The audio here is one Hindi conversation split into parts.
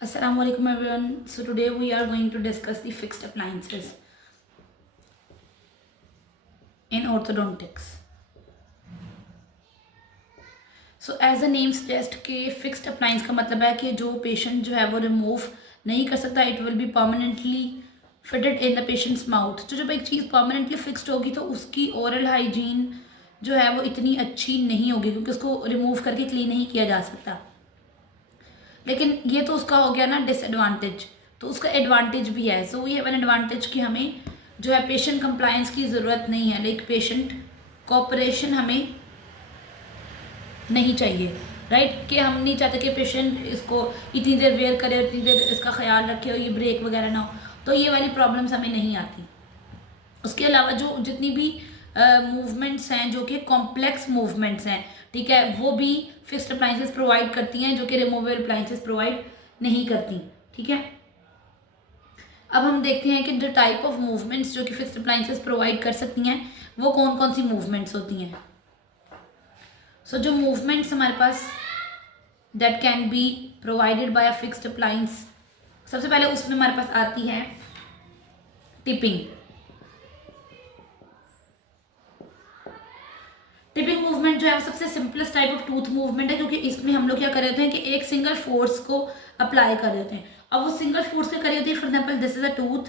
Assalamu alaikum everyone. So today we are going to discuss the fixed appliances in orthodontics. So as the name suggests कि fixed appliance का मतलब है कि जो patient जो है वो remove नहीं कर सकता, it will be permanently fitted in the patient's mouth. तो जब एक चीज़ permanently fixed होगी तो उसकी oral hygiene जो है वो इतनी अच्छी नहीं होगी क्योंकि उसको remove करके clean नहीं किया जा सकता. लेकिन ये तो उसका हो गया ना डिसएडवांटेज, तो उसका एडवांटेज भी है. So we have an advantage कि हमें जो है पेशेंट कंप्लायंस की ज़रूरत नहीं है, लाइक पेशेंट कोऑपरेशन हमें नहीं चाहिए, राइट कि हम नहीं चाहते कि पेशेंट इसको इतनी देर वेयर करे और इतनी देर इसका ख्याल रखे और ये ब्रेक वगैरह ना हो, तो ये वाली प्रॉब्लम्स हमें नहीं आती. उसके अलावा जो जितनी भी मूवमेंट्स हैं जो कि कॉम्प्लेक्स मूवमेंट्स हैं, ठीक है, वो भी फिक्स्ड अप्लाइंसेस प्रोवाइड करती हैं जो कि रिमूवेबल अप्लाइंसेस प्रोवाइड नहीं करती. ठीक है, अब हम देखते हैं कि द टाइप ऑफ मूवमेंट्स जो कि फिक्स्ड अप्लाइंसेस प्रोवाइड कर सकती हैं वो कौन कौन सी मूवमेंट्स होती हैं. सो जो मूवमेंट्स हमारे पास that can be provided by a fixed appliance, सबसे पहले उसमें हमारे पास आती है टिपिंग. टिपिंग मूवमेंट जो है वो सबसे simplest type of tooth movement है क्योंकि इसमें हम लोग क्या कर रहे होते हैं कि एक सिंगल फोर्स को अप्लाई कर रहे होते हैं. अब वो सिंगल फोर्स क्या कर रही होती है, for example this is a tooth,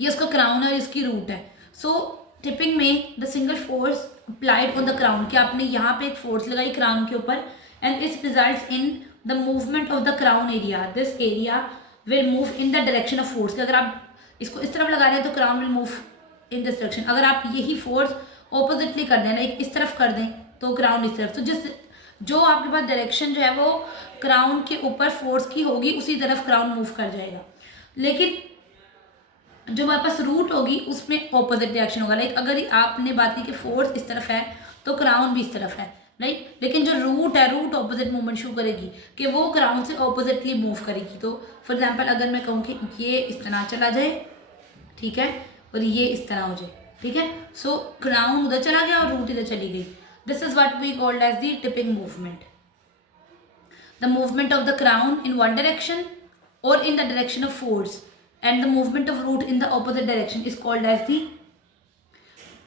ये उसका क्राउन है और इसकी रूट है. सो टिपिंग में the single force applied on the crown, कि आपने यहाँ पे एक फोर्स लगाई क्राउन के ऊपर and it results in the movement of the crown area. This area will move in the direction of force. अगर आप इसको इस तरफ लगा रहे हैं तो crown will move in this direction. अगर आप यही फोर्स ऑपोजिटली कर दें, लाइक इस तरफ कर दें, तो क्राउन इस तरफ. तो जिस जो आपके पास डायरेक्शन जो है वो क्राउन के ऊपर फोर्स की होगी उसी तरफ क्राउन मूव कर जाएगा. लेकिन जो हमारे पास रूट होगी उसमें ऑपोजिट डायरेक्शन होगा. लाइक अगर आपने बात की कि फोर्स इस तरफ है तो क्राउन भी इस तरफ है, राइट. लेकिन जो रूट है, रूट ऑपोजिट मूवमेंट शो करेगी कि वो क्राउन से ऑपोजिटली मूव करेगी. तो फॉर एग्जाम्पल अगर मैं कहूँ कि ये इस तरह चला जाए, ठीक है, और ये इस तरह हो जाए, ठीक है, सो क्राउन उधर चला गया और रूट इधर चली गई. This is what we called as the tipping movement. The movement of the crown in one direction और in the direction of force and the movement of root in the opposite direction is called as the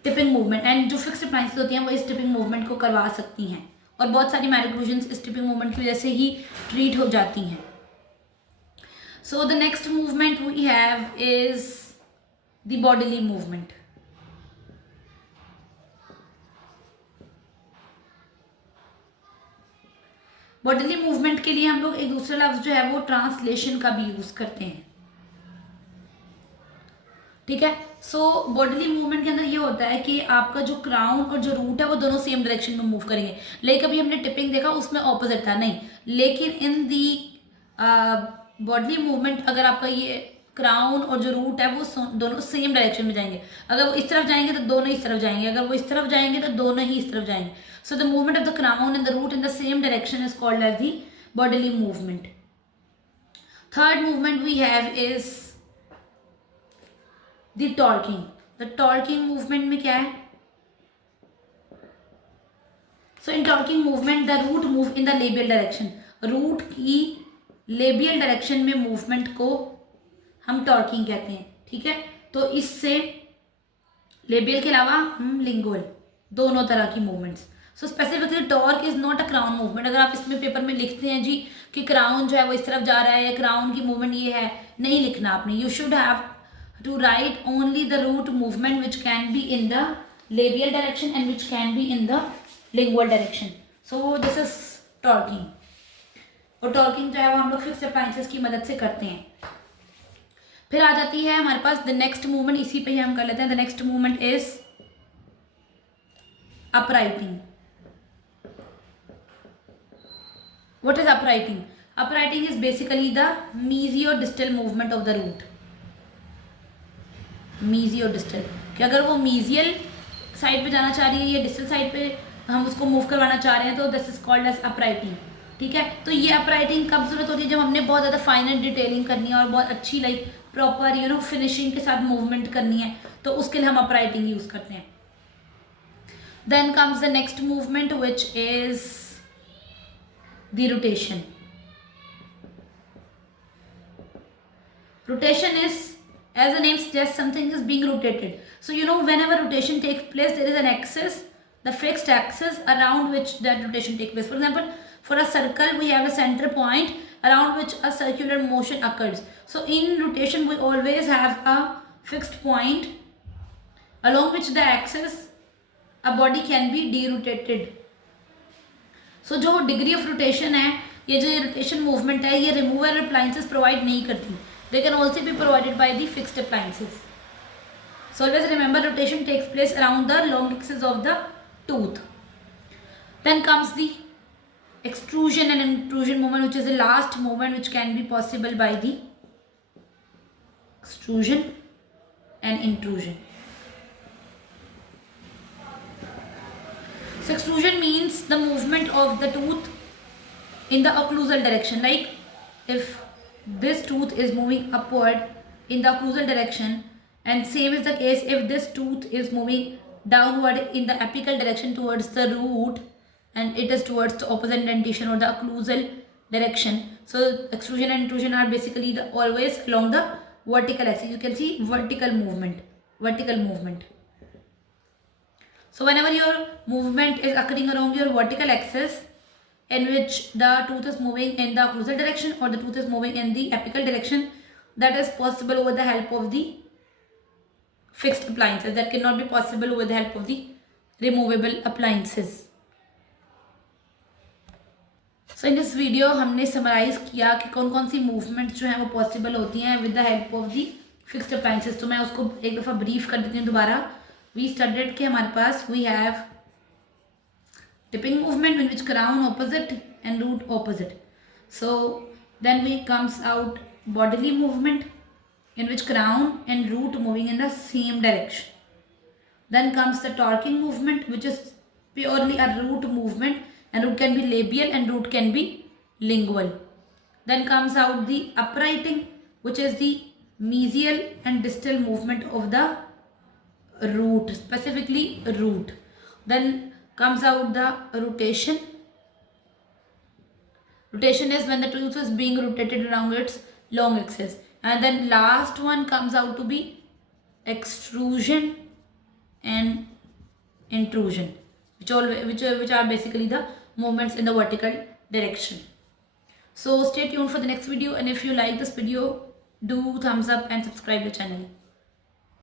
tipping movement. and जो fixed appliances होती हैं वो इस tipping movement को करवा सकती हैं और बहुत सारी maloclusions इस tipping movement की वजह से ही treat हो जाती हैं. So the next movement we have is the bodily movement. Bodily movement के लिए हम लोग एक दूसरा लफ्ज जो है वो ट्रांसलेशन का भी यूज करते हैं, ठीक है. सो बॉडीली मूवमेंट के अंदर ये होता है कि आपका जो क्राउन और जो रूट है वो दोनों सेम डायरेक्शन में मूव करेंगे. लाइक अभी हमने टिपिंग देखा उसमें ऑपोजिट था नहीं, लेकिन इन दी बॉडीली मूवमेंट अगर आपका ये क्राउन और जो रूट है वो दोनों सेम डायरेक्शन में जाएंगे. अगर वो इस तरफ जाएंगे तो दोनों इस तरफ जाएंगे, अगर वो इस तरफ जाएंगे तो दोनों ही इस तरफ जाएंगे. So the movement of the crown and the root in the same direction is called as the bodily movement. Third movement we have is the torquing. The torquing movement में क्या है, so in torquing movement the root move in the labial direction. Root की लेबियल डायरेक्शन में मूवमेंट को हम टॉर्किंग कहते हैं, ठीक है. तो इससे लेबियल के अलावा हम लिंगुअल दोनों तरह की movements. So specifically torque is not a crown movement. अगर आप इसमें पेपर में लिखते हैं जी कि क्राउन जो है वो इस तरफ जा रहा है या क्राउन की मूवमेंट ये है, नहीं लिखना आपने. You should have to write only the root movement which can be in the labial direction and which can be in the lingual direction. So this is torquing. और torquing जो है वो हम लोग फिक्स्ड अप्लायंसेस की मदद से करते हैं. फिर आ जाती है हमारे पास द नेक्स्ट मूवमेंट, इसी पे ही हम कर लेते हैं. The next movement is uprighting. What is uprighting? Uprighting is basically the mesiodistal movement of the root. Mesiodistal, कि अगर वो मीजियल साइड पे जाना चाह रही है या डिस्टल साइड पे हम उसको मूव करवाना चाह रहे हैं तो दिस इज कॉल्ड एज अपराइटिंग, ठीक है. तो ये अपराइटिंग कब जरूरत होती है, जब हमने बहुत ज़्यादा फाइनल डिटेलिंग करनी है और बहुत अच्छी लाइक प्रॉपर फिनिशिंग के साथ मूवमेंट करनी है, तो उसके लिए हम अपराइटिंग यूज़ करते हैं. Then comes the next movement which is the rotation. Rotation is, as the name suggests, something is being rotated. So you know, whenever rotation takes place, there is an axis, the fixed axis around which that rotation takes place. For example, for a circle, we have a center point around which a circular motion occurs. So in rotation, we always have a fixed point along which the axis a body can be derotated. So जो डिग्री ऑफ रोटेशन है, ये जो रोटेशन मूवमेंट है, ये रिमूवल अप्लायंसेस प्रोवाइड नहीं करती. They can also be provided by the fixed appliances. So always remember, rotation takes place around the long axis of the tooth. Then comes the extrusion and intrusion movement, which is the last movement which can be possible by the extrusion and intrusion. So extrusion means the movement of the tooth in the occlusal direction. Like if this tooth is moving upward in the occlusal direction, and same is the case if this tooth is moving downward in the apical direction towards the root, and it is towards the opposite dentition or the occlusal direction. So extrusion and intrusion are basically always along the vertical axis. You can see vertical movement. So whenever your movement is occurring along your vertical axis, in which the tooth is moving in the occlusal direction or the tooth is moving in the apical direction, that is possible with the help of the fixed appliances. That cannot be possible with the help of the removable appliances. So in this video हमने summarize किया कि कौन कौन सी movements जो हैं वो possible होती हैं with the help of the fixed appliances. तो मैं उसको एक दफ़ा brief कर देती हूँ दोबारा. We studied कि हमारे पास we have tipping movement in which crown opposite and root opposite. So then we comes out bodily movement in which crown and root moving in the same direction. Then comes the torquing movement, which is purely a root movement, and root can be labial and root can be lingual. Then comes out the uprighting, which is the mesial and distal movement of the root, specifically root. Then comes out the rotation. Rotation is when the tooth is being rotated around its long axis. And then last one comes out to be extrusion and intrusion, which are basically the movements in the vertical direction. So stay tuned for the next video, and if you like this video, do thumbs up and subscribe the channel.